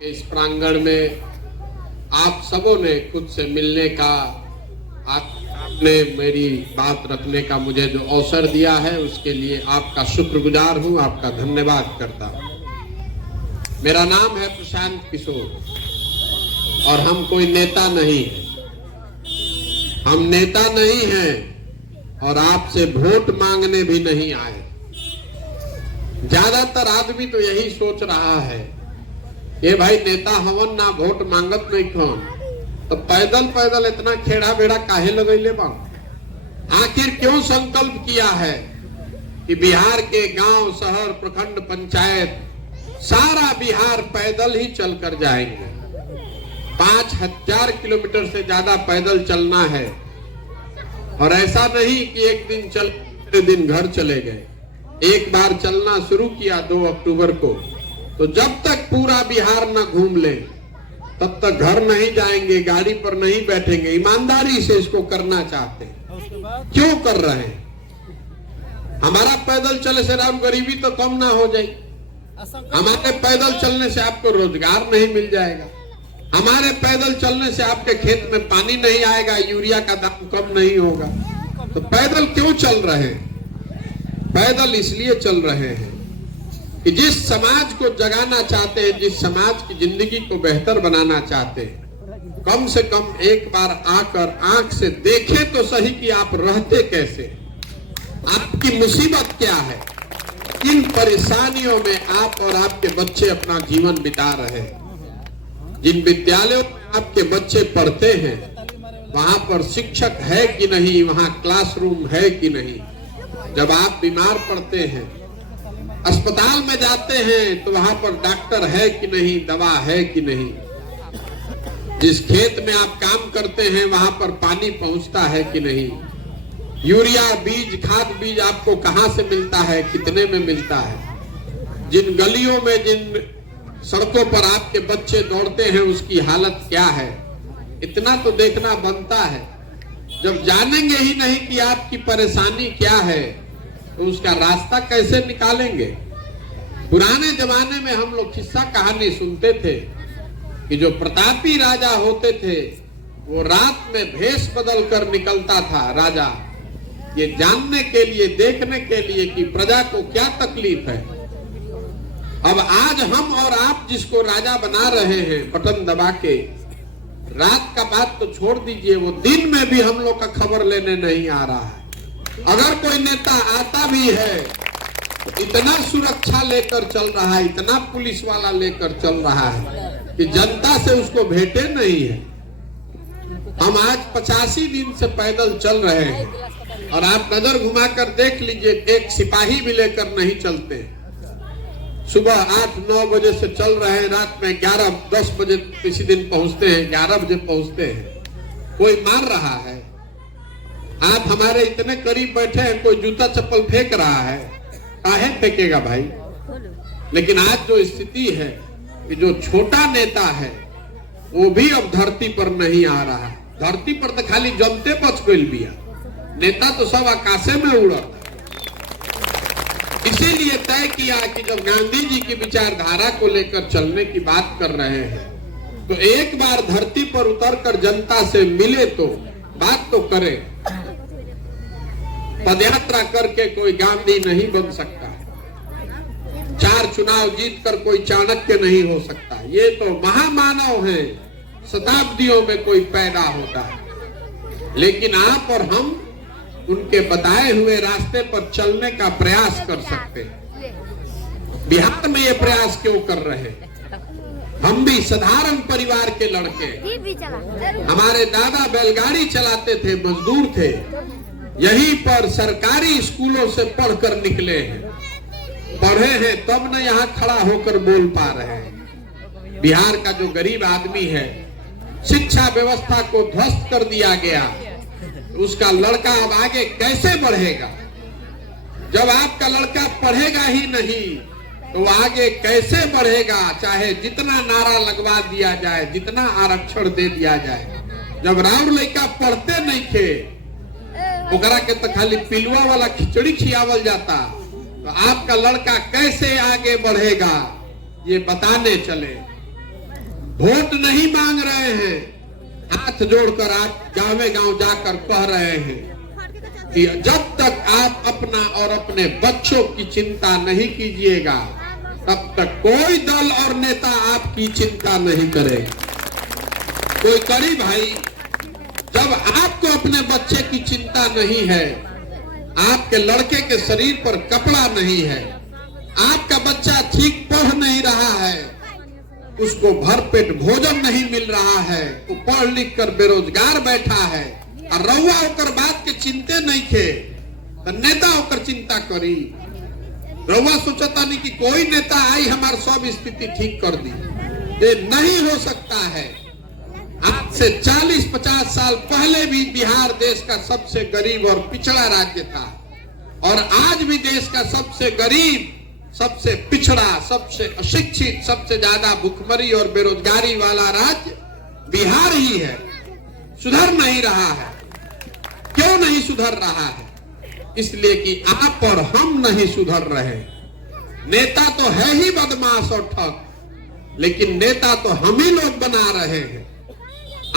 इस प्रांगण में आप सबों ने खुद से मिलने का, आपने मेरी बात रखने का मुझे जो अवसर दिया है उसके लिए आपका शुक्रगुजार हूं, आपका धन्यवाद करता हूं। मेरा नाम है प्रशांत किशोर और हम कोई नेता नहीं है, हम नेता नहीं हैं और आपसे वोट मांगने भी नहीं आए। ज्यादातर आदमी तो यही सोच रहा है ये भाई नेता हवन ना वोट मांगत नहीं कौन, तो पैदल पैदल इतना खेड़ा बेड़ा काहे लगैले बा? आखिर क्यों संकल्प किया है कि बिहार के गांव, शहर, प्रखंड, पंचायत, सारा बिहार पैदल ही चलकर जाएंगे। 5000 किलोमीटर से ज्यादा पैदल चलना है और ऐसा नहीं कि एक दिन चल दिन घर चले गए। एक बार चलना शुरू किया 2 अक्टूबर को, तो जब तक पूरा बिहार न घूम ले तब तक घर नहीं जाएंगे, गाड़ी पर नहीं बैठेंगे। ईमानदारी से इसको करना चाहते हैं, क्यों कर रहे हैं? हमारा पैदल चलने से राम गरीबी तो कम ना हो जाए, हमारे पैदल चलने से आपको रोजगार नहीं मिल जाएगा, हमारे पैदल चलने से आपके खेत में पानी नहीं आएगा, यूरिया का दाम कम नहीं होगा। तो पैदल क्यों चल रहे हैं? पैदल इसलिए चल रहे हैं कि जिस समाज को जगाना चाहते हैं, जिस समाज की जिंदगी को बेहतर बनाना चाहते हैं, कम से कम एक बार आकर आंख से देखें तो सही कि आप रहते कैसे, आपकी मुसीबत क्या है, किन परेशानियों में आप और आपके बच्चे अपना जीवन बिता रहे हैं। जिन विद्यालयों में आपके बच्चे पढ़ते हैं वहां पर शिक्षक है कि नहीं, वहां क्लासरूम है कि नहीं। जब आप बीमार पड़ते हैं, अस्पताल में जाते हैं तो वहां पर डॉक्टर है कि नहीं, दवा है कि नहीं। जिस खेत में आप काम करते हैं वहां पर पानी पहुंचता है कि नहीं। यूरिया बीज, खाद बीज आपको कहां से मिलता है, कितने में मिलता है। जिन गलियों में, जिन सड़कों पर आपके बच्चे दौड़ते हैं उसकी हालत क्या है, इतना तो देखना बनता है। जब जानेंगे ही नहीं कि आपकी परेशानी क्या है तो उसका रास्ता कैसे निकालेंगे? पुराने जमाने में हम लोग किस्सा कहानी सुनते थे कि जो प्रतापी राजा होते थे वो रात में भेष बदल कर निकलता था राजा, ये जानने के लिए, देखने के लिए कि प्रजा को क्या तकलीफ है। अब आज हम और आप जिसको राजा बना रहे हैं बटन दबा के, रात का बात तो छोड़ दीजिए, वो दिन में भी हम लोग का खबर लेने नहीं आ रहा है। अगर कोई नेता आता भी है तो इतना सुरक्षा लेकर चल रहा है, इतना पुलिस वाला लेकर चल रहा है कि जनता से उसको भेंटे नहीं है। हम आज 85 दिन से पैदल चल रहे हैं और आप नजर घुमाकर देख लीजिए, एक सिपाही भी लेकर नहीं चलते। सुबह 8-9 बजे से चल रहे हैं, रात में 11-10 बजे किसी दिन पहुंचते हैं, 11 बजे पहुंचते हैं। कोई मार रहा है? आप हमारे इतने करीब बैठे हैं, कोई जूता चप्पल फेंक रहा है? काहे फेंकेगा भाई? लेकिन आज जो स्थिति है कि जो छोटा नेता है वो भी अब धरती पर नहीं आ रहा है। धरती पर तो खाली जनते बच गई बिया, नेता तो सब आकाशे में उड़ता। इसीलिए तय किया कि जब गांधी जी की विचारधारा को लेकर चलने की बात कर रहे हैं तो एक बार धरती पर उतरकर जनता से मिले तो बात तो करे। पदयात्रा करके कोई गांधी नहीं बन सकता, 4 चुनाव जीतकर कोई चाणक्य नहीं हो सकता। ये तो महामानव हैं, शताब्दियों में कोई पैदा होता है। लेकिन आप और हम उनके बताए हुए रास्ते पर चलने का प्रयास कर सकते हैं। बिहार में ये प्रयास क्यों कर रहे हैं? हम भी साधारण परिवार के लड़के, हमारे दादा बैलगाड़ी चलाते थे, मजदूर थे, यहीं पर सरकारी स्कूलों से पढ़कर निकले हैं, पढ़े हैं, तब न यहाँ खड़ा होकर बोल पा रहे हैं। बिहार का जो गरीब आदमी है, शिक्षा व्यवस्था को ध्वस्त कर दिया गया, उसका लड़का अब आगे कैसे बढ़ेगा? जब आपका लड़का पढ़ेगा ही नहीं तो आगे कैसे बढ़ेगा? चाहे जितना नारा लगवा दिया जाए, जितना आरक्षण दे दिया जाए, जब राउर लड़का पढ़ते नहीं थे, ओकरा के तो खाली पिलुआ वाला खिचड़ी खियावल जाता, तो आपका लड़का कैसे आगे बढ़ेगा ये बताने चले। वोट नहीं मांग रहे हैं, हाथ जोड़कर आप गांव गांव जाकर कह रहे हैं कि जब तक आप अपना और अपने बच्चों की चिंता नहीं कीजिएगा तब तक कोई दल और नेता आपकी चिंता नहीं करेगा। कोई करी भाई, जब आपको अपने बच्चे की चिंता नहीं है, आपके लड़के के शरीर पर कपड़ा नहीं है, आपका बच्चा ठीक पढ़ नहीं रहा है, उसको भरपेट भोजन नहीं मिल रहा है, वो पढ़ लिख कर बेरोजगार बैठा है और रउआ होकर बात के चिंते नहीं थे तो नेता होकर चिंता करी। रउआ सोचता नहीं कि कोई नेता आई हमार सब स्थिति ठीक कर दी। ये नहीं हो सकता है। आज से 40-50 साल पहले भी बिहार देश का सबसे गरीब और पिछड़ा राज्य था और आज भी देश का सबसे गरीब, सबसे पिछड़ा, सबसे अशिक्षित, सबसे ज्यादा भुखमरी और बेरोजगारी वाला राज्य बिहार ही है। सुधर नहीं रहा है। क्यों नहीं सुधर रहा है? इसलिए कि आप और हम नहीं सुधर रहे। नेता तो है ही बदमाश और ठग, लेकिन नेता तो हम ही लोग बना रहे हैं।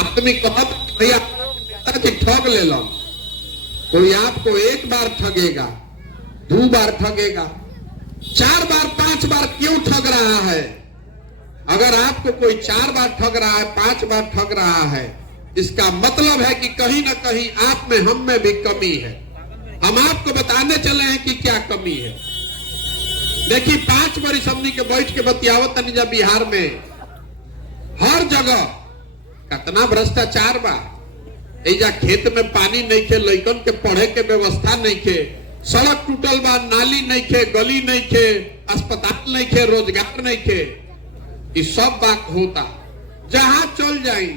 आदमी कहत भैया ठग ले लो, कोई आपको एक बार ठगेगा, 2 बार ठगेगा, 4 बार 5 बार क्यों ठग रहा है? अगर आपको कोई 4 बार ठग रहा है, 5 बार ठग रहा है, इसका मतलब है कि कहीं ना कहीं आप में, हम में भी कमी है। हम आपको बताने चले हैं कि क्या कमी है। देखिए 5 बरिस हमनी के बैठ के बतियावत तनी जब बिहार में हर जगह कितना भ्रष्टाचार बा। एजा खेत में पानी नहीं खे, लइकन के पढ़े के व्यवस्था नहीं खे, सड़क टूटल बा, नाली नहीं खे, गली नहीं खे, अस्पताल नहीं खे, रोजगार नहीं खे। ये सब बात होता। जहां चल जाई,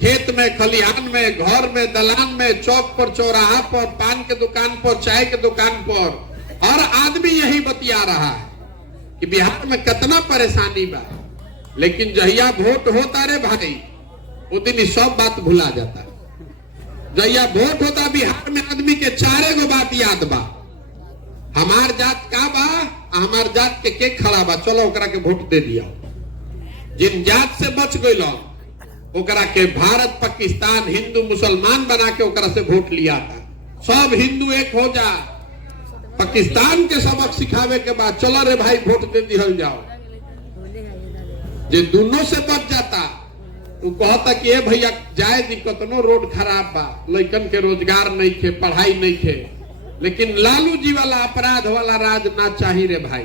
खेत में, खलिहान में, घर में, दलान में, चौक पर, चौराहा पर, पान के दुकान पर, चाय के दुकान पर, हर आदमी यही बतिया रहा है कि बिहार में कितना परेशानी बा। लेकिन जहिया वोट होता रे भाई, वो दिन सब बात भुला जाता। जहिया वोट होता बिहार में आदमी के 4 गो बात याद बा। हमार जात का बा, हमार जात के खड़ा बा, चलो ओकरा के वोट दे दिया। जिन जात से बच गई ओकरा के भारत, पाकिस्तान, हिंदू, मुसलमान बना के ओकरा से वोट लिया था। सब हिंदू एक हो जा, पाकिस्तान के सबक सिखावे के बाद चलो रे भाई वोट दे दिहल जाओ। जे दोनों से बच जाता वो कहता कि ए भैया जाए दिक्कतनो, रोड खराब बा, लइकन के रोजगार नहीं खे, पढ़ाई नहीं खे। लेकिन लालू जी वाला अपराध वाला राज ना चाहिए रे भाई।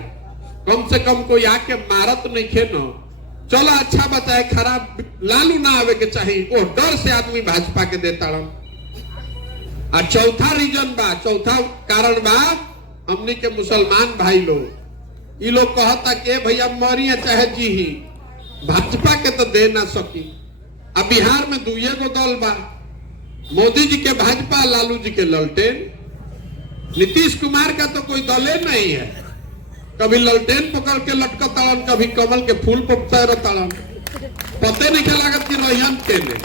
कम से कम कोई आके मारत नहीं खे न, चलो अच्छा बताए, खराब लालू ना आवे के चाहिए। वो डर से आदमी भाजपा के देता रहा। और चौथा रीजन बा, चौथा कारण बा, हमने के मुसलमान भाई लोग, ये लोग कहता कि भैया मरिया चाहे जी ही, भाजपा के तो दे ना सकी। अब बिहार में 2 गो दल बा, मोदी जी के भाजपा, लालू जी के ललटेन। नीतीश कुमार का तो कोई दल नहीं है। कभी ललटेन पकड़ के लटका ताड़न, कभी कमल के फूल पर तैर ताड़न। पते नहीं लागत कि रहियन के ने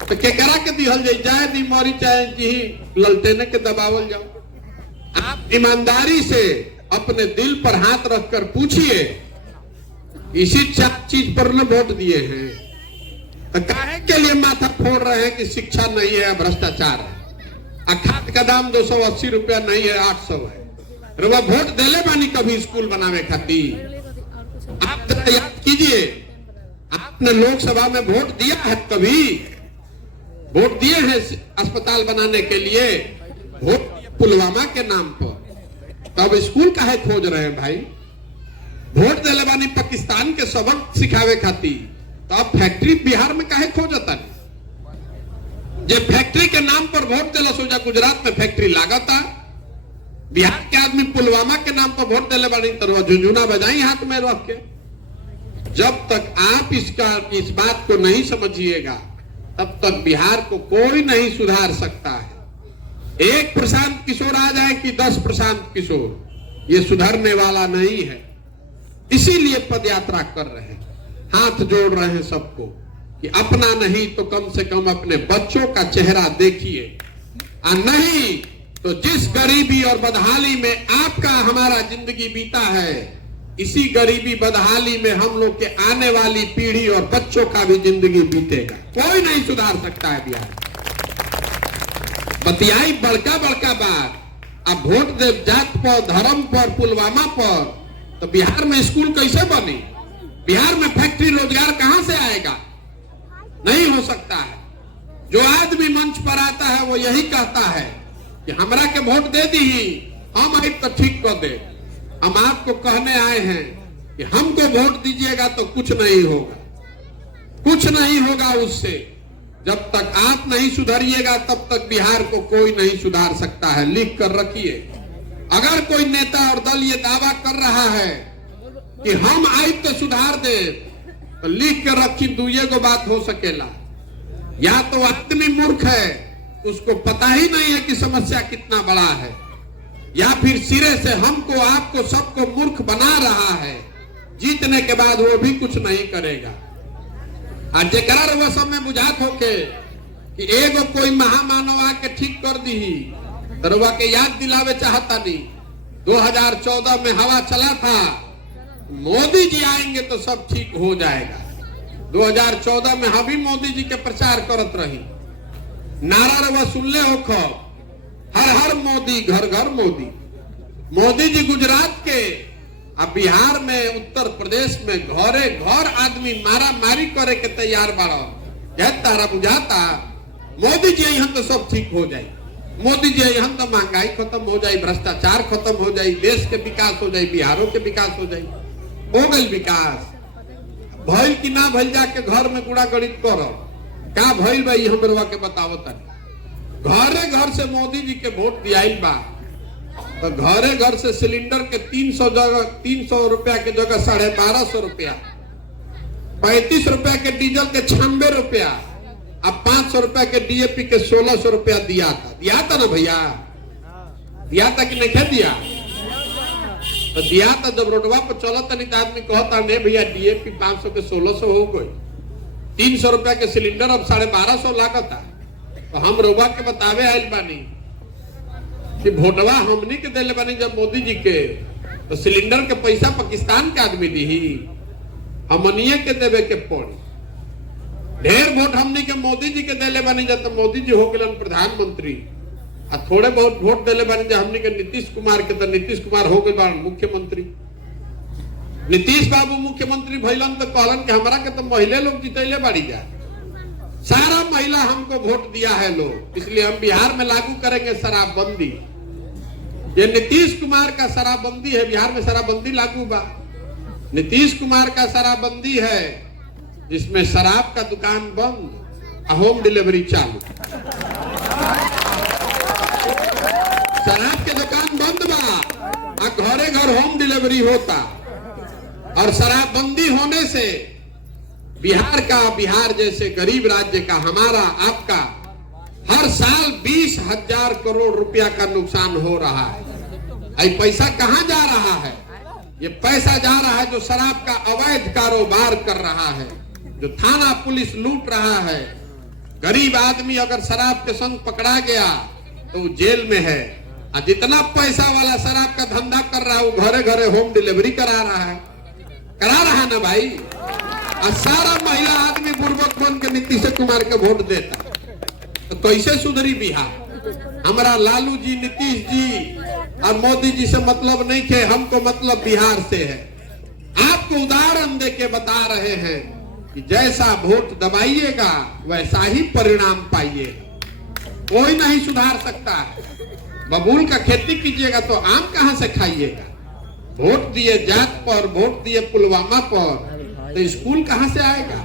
तो केकरा के दिहल जाए दी मरी चाहे जी, ललटेने के दबावल जाओ। आप ईमानदारी से अपने दिल पर हाथ रखकर पूछिए, इसी 4 चीज पर न वोट दिए हैं तो काहे के लिए माथा फोड़ रहे हैं कि शिक्षा नहीं है, भ्रष्टाचार है, खाद का दाम 280 रुपया नहीं है, 800 है। रुआ वोट देले बानी कभी स्कूल बनावे खातिर? आप याद कीजिए, आपने लोकसभा में वोट दिया है? कभी वोट दिए हैं अस्पताल बनाने के लिए? वोट पुलवामा के नाम पर, तब स्कूल काहे खोज रहे हैं भाई? वोट देले बानी पाकिस्तान के सबक सिखावे खातिर, तो अब फैक्ट्री बिहार में काहे खोजता? जे फैक्ट्री के नाम पर वोट देला, सोचा गुजरात में फैक्ट्री लागता, बिहार के आदमी पुलवामा के नाम पर वोट देले बानी, तो झुंझुना बजाई हाथ में रख के। जब तक आप इस बात को नहीं समझिएगा तब तक बिहार को कोई नहीं सुधार सकता है। एक प्रशांत किशोर आ जाए कि 10 प्रशांत किशोर, ये सुधरने वाला नहीं है। इसीलिए पदयात्रा कर रहे हैं, हाथ जोड़ रहे हैं सबको कि अपना नहीं तो कम से कम अपने बच्चों का चेहरा देखिए, और नहीं तो जिस गरीबी और बदहाली में आपका हमारा जिंदगी बीता है, इसी गरीबी बदहाली में हम लोग के आने वाली पीढ़ी और बच्चों का भी जिंदगी बीतेगा। कोई नहीं सुधार सकता है बिहार। बतियाई बड़का बड़का बात, अब वोट दे जात पर, धर्म पर, पुलवामा पर, तो बिहार में स्कूल कैसे बनी? बिहार में फैक्ट्री रोजगार कहां से आएगा? नहीं हो सकता है। जो आदमी मंच पर आता है वो यही कहता है कि हमरा के वोट दे दी, हम आई तो ठीक कर दे। हम आपको कहने आए हैं कि हमको वोट दीजिएगा तो कुछ नहीं होगा, कुछ नहीं होगा उससे। जब तक आप नहीं सुधरिएगा तब तक बिहार को कोई नहीं सुधार सकता है। लिख कर रखिए। अगर कोई नेता और दल ये दावा कर रहा है कि हम आई तो सुधार दे, तो लिख कर रखी दुए को बात हो सकेला। या तो आदमी मूर्ख है, उसको पता ही नहीं है कि समस्या कितना बड़ा है, या फिर सिरे से हमको आपको सबको मूर्ख बना रहा है। जीतने के बाद वो भी कुछ नहीं करेगा। आज जेकरा वो सब में बुझात होके कि एगो कोई महामानव आके ठीक कर दी, तरवा के याद दिलावे चाहता नहीं। 2014 में हवा चला था मोदी जी आएंगे तो सब ठीक हो जाएगा। 2014 में हम भी मोदी जी के प्रचार करत रही। नारा रवा सुनले हो खो, हर हर मोदी, घर घर मोदी। मोदी जी गुजरात के, अब बिहार में, उत्तर प्रदेश में घरे घर आदमी मारा मारी करे के तैयार बाड़ा। तारा बुझाता मोदी जी यहाँ तो सब ठीक हो जाए, मोदी जी यहाँ तो महंगाई खत्म हो जाए, भ्रष्टाचार खत्म हो जाए, देश के विकास हो जाए, बिहारों के विकास हो जाए। हो गई विकास, भइल कि ना भइल जाके घर में कूड़ा गणित करो। का भइल भाई हमरा के बताओ तनी। घरे घर से मोदी जी के वोट दियाइल बा, तो घरे घर से सिलेंडर के 300 रुपया के जगह 1250 रुपया, 35 रुपया के डीजल के 96 रुपया, अब 500 रुपया के डीएपी के 1600 रुपया दिया था ना भैया? दिया था कि नहीं दिया? तो दिया था। जब रोडवा पर चलता नहीं तो आदमी कहता नहीं भैया डीएपी 500 के 1600 हो गई, 300 रुपया के सिलेंडर अब 1250 लागता। तो हम रोबा के बतावे आयल बानी कि वोटवा हमनी के दिले बानी जब मोदी जी के, तो सिलेंडर के पैसा पाकिस्तान के आदमी दी, हमनिए के देवे के पड़ी। ढेर वोट हमनी के मोदी जी के दिले बानी जब, तो मोदी जी हो गए प्रधानमंत्री। आ थोड़े बहुत वोट दिले बानी जब हमनी के नीतीश कुमार के, तो नीतीश कुमार हो गए मुख्यमंत्री। नीतीश बाबू मुख्यमंत्री भइलन तो कहलन कि हमरा के तो महिला लोग जितैले बाड़ी जा, सारा महिला हमको वोट दिया है लोग, इसलिए हम बिहार में लागू करेंगे शराबबंदी। ये नीतीश कुमार का शराबबंदी है, बिहार में शराबबंदी लागू बा। नीतीश कुमार का शराबबंदी है जिसमें शराब का दुकान बंद, होम डिलीवरी चालू। शराब के दुकान बंद बा, घरे घर होम डिलीवरी होता। और शराबबंदी होने से बिहार जैसे गरीब राज्य का, हमारा आपका हर साल 20,000 करोड़ रुपया का नुकसान हो रहा है। ये पैसा कहां जा रहा है? ये पैसा जा रहा है जो शराब का अवैध कारोबार कर रहा है, जो थाना पुलिस लूट रहा है। गरीब आदमी अगर शराब के संग पकड़ा गया तो वो जेल में है, और जितना पैसा वाला शराब का धंधा कर रहा है वो घरे घरे होम डिलीवरी करा रहा है ना भाई। और सारा महिला आदमी बुर्बक बन के नीतीश कुमार के वोट देता, तो कैसे सुधरी बिहार? हमारा लालू जी, नीतीश जी और मोदी जी से मतलब नहीं थे, हमको मतलब बिहार से है। आपको उदाहरण देके बता रहे हैं कि जैसा वोट दबाइएगा वैसा ही परिणाम पाइएगा। कोई नहीं सुधार सकता है। बबूल का खेती कीजिएगा तो आम कहां से खाइएगा? वोट दिए जात पर, वोट दिए पुलवामा पर, तो स्कूल कहां से आएगा?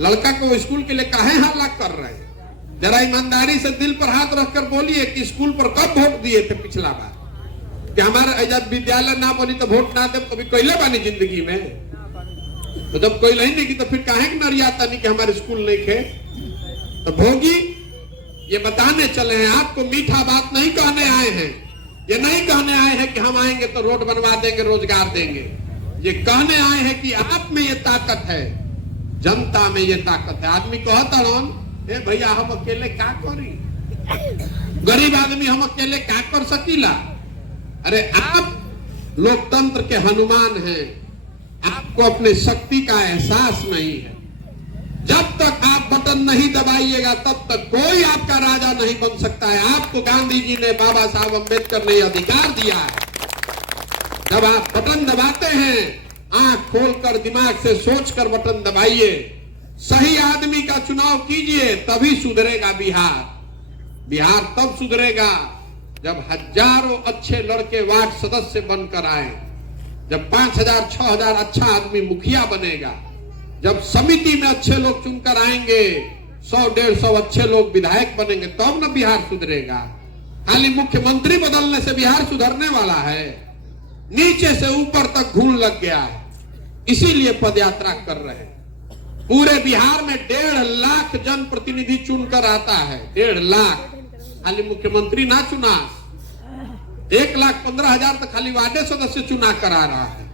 लड़का को स्कूल के लिए काहे हल्ला कर रहे हैं? जरा ईमानदारी से दिल पर हाथ रखकर बोलिए कि स्कूल पर कब वोट दिए थे पिछला बार? कि हमारा जब विद्यालय ना बनी तो वोट ना दे, कभी कोयले बानी जिंदगी में? तो जब कोई नहीं की तो फिर काहे नरियाता नहीं कि हमारे स्कूल नहीं थे? तो भोगी ये बताने चले हैं, आपको मीठा बात नहीं कहने आए हैं। ये नहीं कहने आए हैं कि हम आएंगे तो रोड बनवा देंगे, रोजगार देंगे। ये कहने आए हैं कि आप में ये ताकत है, जनता में ये ताकत है। आदमी कहता रहो भैया हम अकेले क्या करी, गरीब आदमी हम अकेले क्या कर सकीला? अरे आप लोकतंत्र के हनुमान हैं। आपको अपने शक्ति का एहसास नहीं है। जब तक आप बटन नहीं दबाइएगा तब तक कोई आपका राजा नहीं बन सकता है। आपको गांधी जी ने, बाबा साहब अम्बेडकर ने अधिकार दिया है। जब आप बटन दबाते हैं, आंख खोलकर दिमाग से सोचकर बटन दबाइए, सही आदमी का चुनाव कीजिए, तभी सुधरेगा बिहार। बिहार तब सुधरेगा जब हजारों अच्छे लड़के वार्ड सदस्य बनकर आए, जब 5000 6000 अच्छा आदमी मुखिया बनेगा, जब समिति में अच्छे लोग चुनकर आएंगे, 100-150 अच्छे लोग विधायक बनेंगे, तब न बिहार सुधरेगा। खाली मुख्यमंत्री बदलने से बिहार सुधरने वाला है? नीचे से ऊपर तक घून लग गया है। इसीलिए पदयात्रा कर रहे हैं। पूरे बिहार में 1.5 लाख जनप्रतिनिधि चुनकर आता है। 1.5 लाख खाली मुख्यमंत्री ना चुना, 1,15,000 तो खाली वार्ड सदस्य चुना करा रहा है।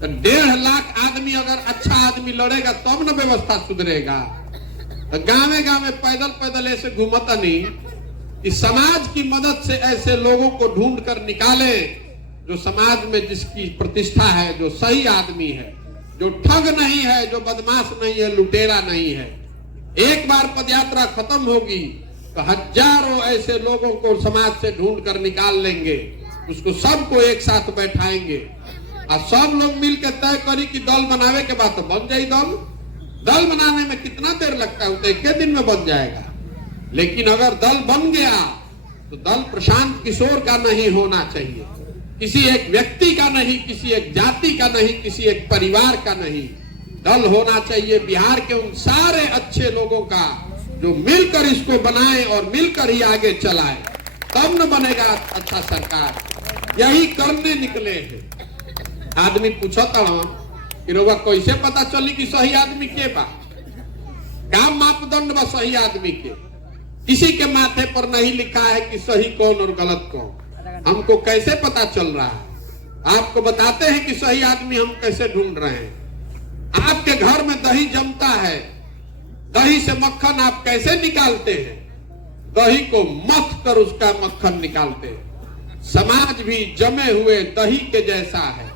तो 1.5 लाख आदमी अगर अच्छा आदमी लड़ेगा तब न व्यवस्था सुधरेगा। तो गांवे गांवे पैदल पैदल ऐसे घूमता नहीं कि समाज की मदद से ऐसे लोगों को ढूंढ कर निकाले जो समाज में जिसकी प्रतिष्ठा है, जो सही आदमी है, जो ठग नहीं है, जो बदमाश नहीं है, लुटेरा नहीं है। एक बार पदयात्रा खत्म होगी तो हजारों ऐसे लोगों को समाज से ढूंढ कर निकाल लेंगे। उसको सबको एक साथ बैठाएंगे और सब लोग मिलकर तय करी कि दल बनावे के बाद तो बन जाए दल। दल बनाने में कितना देर लगता है? तो एक दिन में बन जाएगा। लेकिन अगर दल बन गया तो दल प्रशांत किशोर का नहीं होना चाहिए, किसी एक व्यक्ति का नहीं, किसी एक जाति का नहीं, किसी एक परिवार का नहीं। दल होना चाहिए बिहार के उन सारे अच्छे लोगों का जो मिलकर इसको बनाए और मिलकर ही आगे चलाए, तब न बनेगा अच्छा सरकार। यही करने निकले हैं। आदमी पूछता कि रउआ कैसे पता चली कि सही आदमी के बा? का मापदंड बा सही आदमी के? किसी के माथे पर नहीं लिखा है कि सही कौन और गलत कौन। हमको कैसे पता चल रहा है? आपको बताते हैं कि सही आदमी हम कैसे ढूंढ रहे हैं। आपके घर में दही जमता है, दही से मक्खन आप कैसे निकालते हैं? दही को मथ कर उसका मक्खन निकालते हैं। समाज भी जमे हुए दही के जैसा है।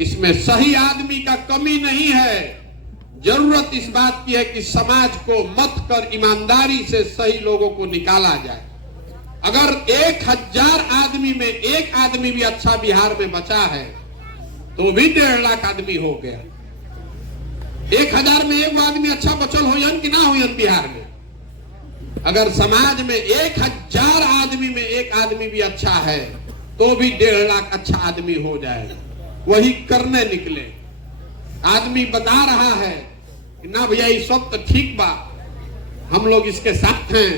इसमें सही आदमी का कमी नहीं है। जरूरत इस बात की है कि समाज को मथ कर ईमानदारी से सही लोगों को निकाला जाए। अगर 1000 आदमी में एक आदमी भी अच्छा बिहार में बचा है तो भी 1.5 लाख आदमी हो गया। 1000 में एक आदमी अच्छा बचल होयन कि ना होयन बिहार में? अगर समाज में 1000 आदमी में एक आदमी भी अच्छा है तो भी 1.5 लाख अच्छा आदमी हो जाएगा। वही करने निकले। आदमी बता रहा है कि ना भैया ये सब तो ठीक बा, हम लोग इसके साथ हैं,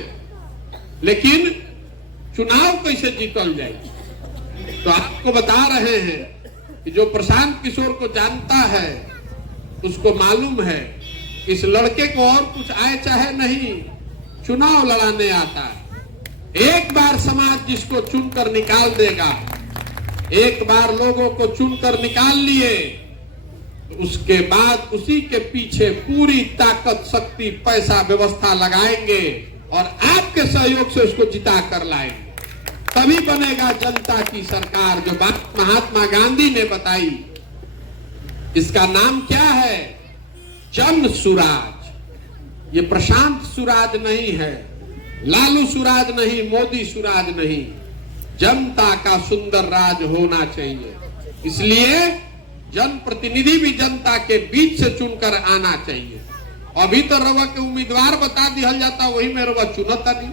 लेकिन चुनाव कैसे जीतल जाए? तो आपको बता रहे हैं कि जो प्रशांत किशोर को जानता है उसको मालूम है इस लड़के को और कुछ आए चाहे नहीं, चुनाव लड़ाने आता है। एक बार समाज जिसको चुनकर निकाल देगा, एक बार लोगों को चुनकर निकाल लिए तो उसके बाद उसी के पीछे पूरी ताकत, शक्ति, पैसा, व्यवस्था लगाएंगे और आपके सहयोग से उसको जिता कर लाएंगे। तभी बनेगा जनता की सरकार जो बात महात्मा गांधी ने बताई। इसका नाम क्या है? जन सुराज। ये प्रशांत सुराज नहीं है, लालू सुराज नहीं, मोदी सुराज नहीं। जनता का सुंदर राज होना चाहिए। इसलिए जनप्रतिनिधि भी जनता के बीच से चुनकर आना चाहिए। अभी तो रवा के उम्मीदवार बता दिया जाता, वही में रवा चुनता नहीं।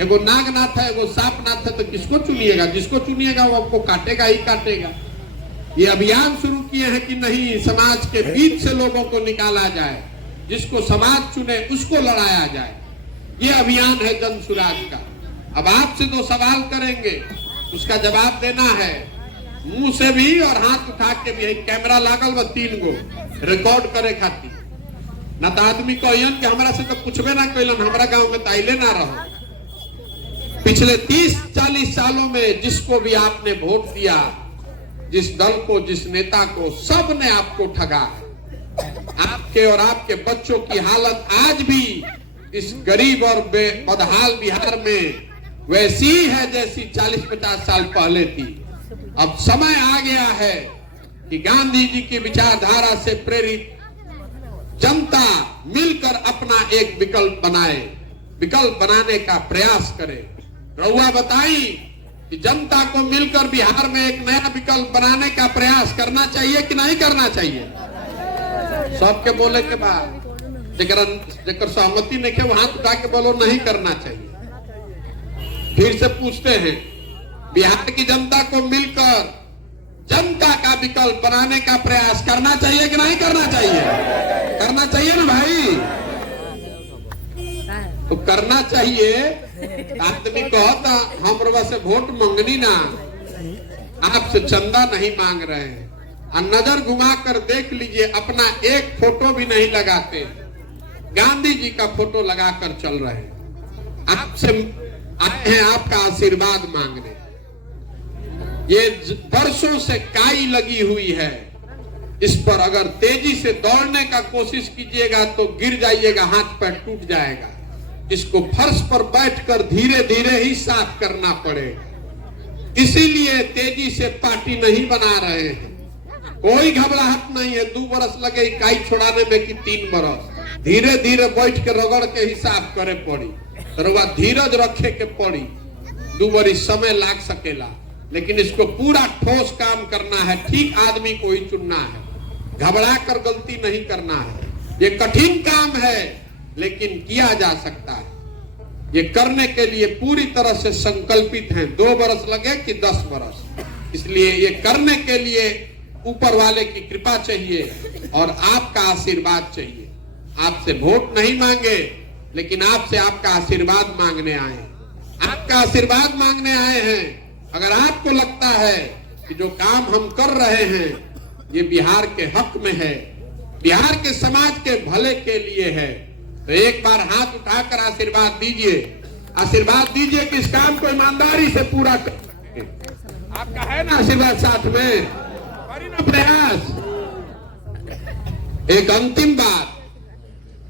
एगो नागनाथ है, एगो सांपनाथ है, तो किसको चुनिएगा? जिसको चुनिएगा वो आपको काटेगा ही काटेगा। ये अभियान शुरू किए हैं कि नहीं, समाज के बीच से लोगों को निकाला जाए, जिसको समाज चुने उसको लड़ाया जाए। ये अभियान है जन सुराज का। अब आपसे 2 सवाल करेंगे, उसका जवाब देना है मुंह से भी और हाथ उठा के भी। कैमरा लागल बा 3 गो रिकॉर्ड करे खातिर। न तो आदमी कहन कि हमरा से तो पूछबे ना कैलन, हमारा गांव में ताइले ना रहो। पिछले 30-40 सालों में जिसको भी आपने वोट दिया, जिस दल को, जिस नेता को, सब ने आपको ठगा है। आपके और आपके बच्चों की हालत आज भी इस गरीब और बदहाल बिहार में वैसी है जैसी 40-50 साल पहले थी। अब समय आ गया है कि गांधी जी की विचारधारा से प्रेरित जनता मिलकर अपना एक विकल्प बनाए, विकल्प बनाने का प्रयास करे। रउआ बताई कि जनता को मिलकर बिहार में एक नया विकल्प बनाने का प्रयास करना चाहिए कि नहीं करना चाहिए? सबके बोले के बाद जेकर सहमति नहीं है वो हाथ उठा के बोलो नहीं करना चाहिए। फिर से पूछते हैं, बिहार की जनता को मिलकर जनता का विकल्प बनाने का प्रयास करना चाहिए कि नहीं करना चाहिए? करना चाहिए ना भाई। तो करना चाहिए। आदमी कहता हम रवा से वोट मांगनी ना, आपसे चंदा नहीं मांग रहे हैं। और नजर घुमाकर देख लीजिए, अपना एक फोटो भी नहीं लगाते, गांधी जी का फोटो लगाकर चल रहे हैं। आपसे आए हैं आपका आशीर्वाद मांगने। ये वर्षों से काई लगी हुई है, इस पर अगर तेजी से दौड़ने का कोशिश कीजिएगा तो गिर जाइएगा, हाथ पैर टूट जाएगा। इसको फर्श पर बैठकर धीरे धीरे ही साफ करना पड़ेगा। इसीलिए तेजी से पार्टी नहीं बना रहे हैं। कोई घबराहट नहीं है, 2 बरस लगे इकाई छोड़ाने में कि 3 बरस। धीरे धीरे बैठ के रगड़ के ही साफ करे पड़ी, धीरज रखे के पड़ी। 2 बरस समय लाग सकेला, लेकिन इसको पूरा ठोस काम करना है। ठीक आदमी को ही चुनना है, घबरा कर गलती नहीं करना है। ये कठिन काम है लेकिन किया जा सकता है। ये करने के लिए पूरी तरह से संकल्पित हैं। 2 बरस लगे कि 10 बरस, इसलिए ये करने के लिए ऊपर वाले की कृपा चाहिए और आपका आशीर्वाद चाहिए। आपसे वोट नहीं मांगे, लेकिन आपसे आपका आशीर्वाद मांगने आए। आपका आशीर्वाद मांगने आए हैं। अगर आपको लगता है कि जो काम हम कर रहे हैं ये बिहार के हक में है, बिहार के समाज के भले के लिए है, तो एक बार हाथ उठाकर आशीर्वाद दीजिए। आशीर्वाद दीजिए कि इस काम को ईमानदारी से पूरा कर। आपका है ना आशीर्वाद साथ में? करी ना प्रयास। एक अंतिम बात,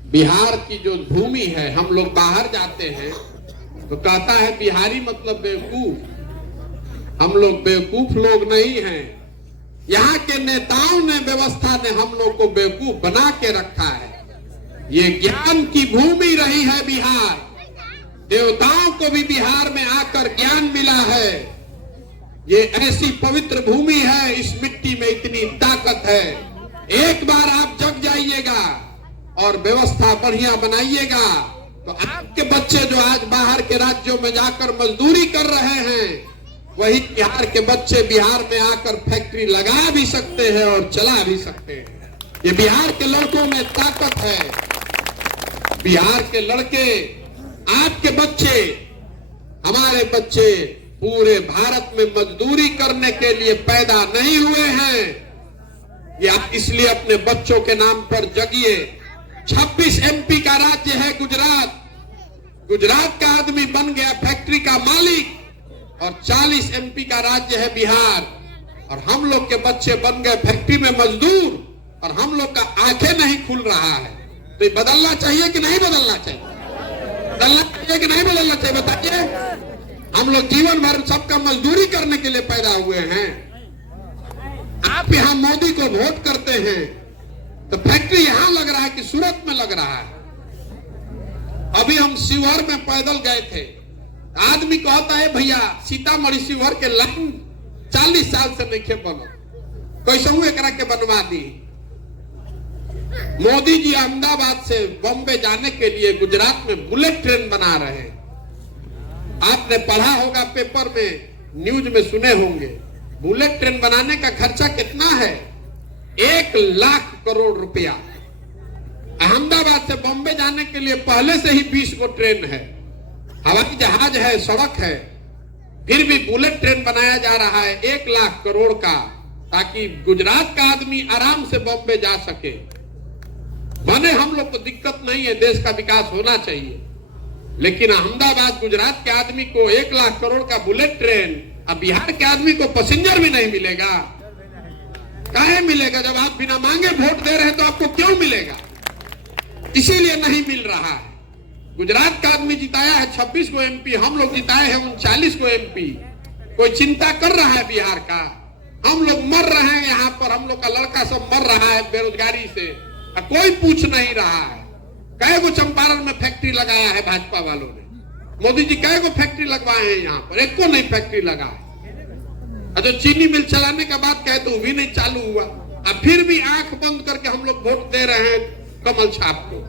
बिहार की जो भूमि है, हम लोग बाहर जाते हैं तो कहता है बिहारी मतलब बेवकूफ। हम लोग बेवकूफ लोग नहीं हैं। यहाँ के नेताओं ने, व्यवस्था ने हम लोग को बेवकूफ बना के रखा है। ये ज्ञान की भूमि रही है बिहार। देवताओं को भी बिहार में आकर ज्ञान मिला है। ये ऐसी पवित्र भूमि है, इस मिट्टी में इतनी ताकत है। एक बार आप जग जाइएगा और व्यवस्था बढ़िया बनाइएगा तो आपके बच्चे जो आज बाहर के राज्यों में जाकर मजदूरी कर रहे हैं, वही बिहार के बच्चे बिहार में आकर फैक्ट्री लगा भी सकते हैं और चला भी सकते हैं। ये बिहार के लड़कों में ताकत है। बिहार के लड़के, आपके बच्चे, हमारे बच्चे पूरे भारत में मजदूरी करने के लिए पैदा नहीं हुए हैं। ये आप इसलिए अपने बच्चों के नाम पर जगिए। 26 MP का राज्य है गुजरात। गुजरात का आदमी बन गया फैक्ट्री का मालिक और 40 MP का राज्य है बिहार। और हम लोग के बच्चे बन गए फैक्ट्री में मजदूर और हम लोग का आंखें नहीं खुल रहा है। तो ये बदलना चाहिए कि नहीं बदलना चाहिए? बदलना चाहिए कि नहीं बदलना चाहिए? बताइए। हम लोग जीवन भर सबका मजदूरी करने के लिए पैदा हुए हैं। आप यहाँ मोदी को वोट करते हैं तो फैक्ट्री यहां लग रहा है कि सूरत में लग रहा है। अभी हम शिवहर में पैदल गए थे, आदमी कहता है भैया सीतामढ़ी शिवहर के लाइन 40 साल से नहीं बनो, कैसे हूं एकरा के बनवा दी। मोदी जी अहमदाबाद से बॉम्बे जाने के लिए गुजरात में बुलेट ट्रेन बना रहे हैं। आपने पढ़ा होगा पेपर में, न्यूज में सुने होंगे। बुलेट ट्रेन बनाने का खर्चा कितना है? 1 लाख करोड़ रुपया। अहमदाबाद से बॉम्बे जाने के लिए पहले से ही 20 गो ट्रेन है, हवाई जहाज है, सड़क है, फिर भी बुलेट ट्रेन बनाया जा रहा है 1 लाख करोड़ का, ताकि गुजरात का आदमी आराम से बॉम्बे जा सके। बने हम लोग को दिक्कत नहीं है, देश का विकास होना चाहिए, लेकिन अहमदाबाद गुजरात के आदमी को 1 लाख करोड़ का बुलेट ट्रेन, अब बिहार के आदमी को पैसेंजर भी नहीं मिलेगा। काहे मिलेगा? जब आप बिना मांगे वोट दे रहे हैं तो आपको क्यों मिलेगा? इसीलिए नहीं मिल रहा है। गुजरात का आदमी जिताया है 26 गो MP, हम लोग जिताए हैं 39 गो MP। कोई चिंता कर रहा है बिहार का? हम लोग मर रहे हैं यहाँ पर, हम लोग का लड़का सब मर रहा है बेरोजगारी से, कोई पूछ नहीं रहा है। कई गो चंपारण में फैक्ट्री लगाया है भाजपा वालों ने, मोदी जी कई गो फैक्ट्री लगवाए हैं यहाँ पर, एक को नहीं फैक्ट्री लगा है। जो चीनी मिल चलाने का बात कहे तो वो भी नहीं चालू हुआ, अब फिर भी आंख बंद करके हम लोग वोट दे रहे हैं कमल छाप को।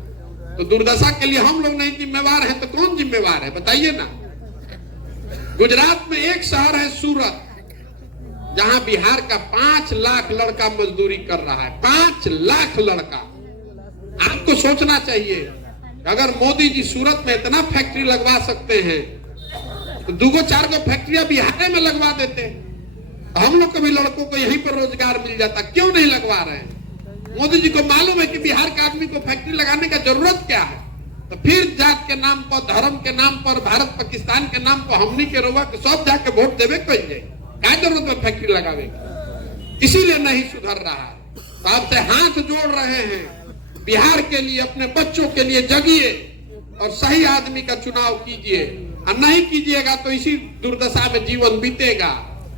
तो दुर्दशा के लिए हम लोग नहीं जिम्मेवार हैं तो कौन जिम्मेवार है बताइए ना। गुजरात में एक शहर है सूरत, जहां बिहार का 5 लाख लड़का मजदूरी कर रहा है। 5 लाख लड़का। आपको सोचना चाहिए, अगर मोदी जी सूरत में इतना फैक्ट्री लगवा सकते हैं तो 2-4 गो फैक्ट्रियां बिहार में लगवा देते, हम लोग को भी लड़कों को यहीं पर रोजगार मिल जाता। क्यों नहीं लगवा रहे हैं? मोदी जी को मालूम है कि बिहार के आदमी को फैक्ट्री लगाने का जरूरत क्या है, तो फिर जात के नाम पर, धर्म के नाम पर, भारत पाकिस्तान के नाम पर हमनी के रोवा के सब जाके वोट देवे कोई जाए, क्या जरूरत है फैक्ट्री लगावे? इसीलिए नहीं सुधर रहा है। तो आपसे हाथ जोड़ रहे हैं, बिहार के लिए, अपने बच्चों के लिए जगिए और सही आदमी का चुनाव कीजिए। और नहीं कीजिएगा तो इसी दुर्दशा में जीवन बीतेगा,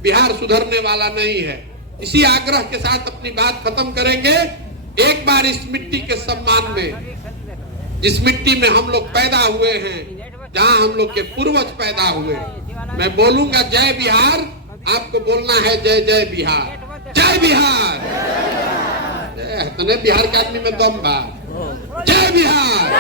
बिहार सुधरने वाला नहीं है। इसी आग्रह के साथ अपनी बात खत्म करेंगे। एक बार इस मिट्टी के सम्मान में, जिस मिट्टी में हम लोग पैदा हुए हैं, जहां हम लोग के पूर्वज पैदा हुए, मैं बोलूंगा जय बिहार, आपको बोलना है जय जय बिहार। जय बिहार। बिहार के आदमी में दम बा। जय बिहार।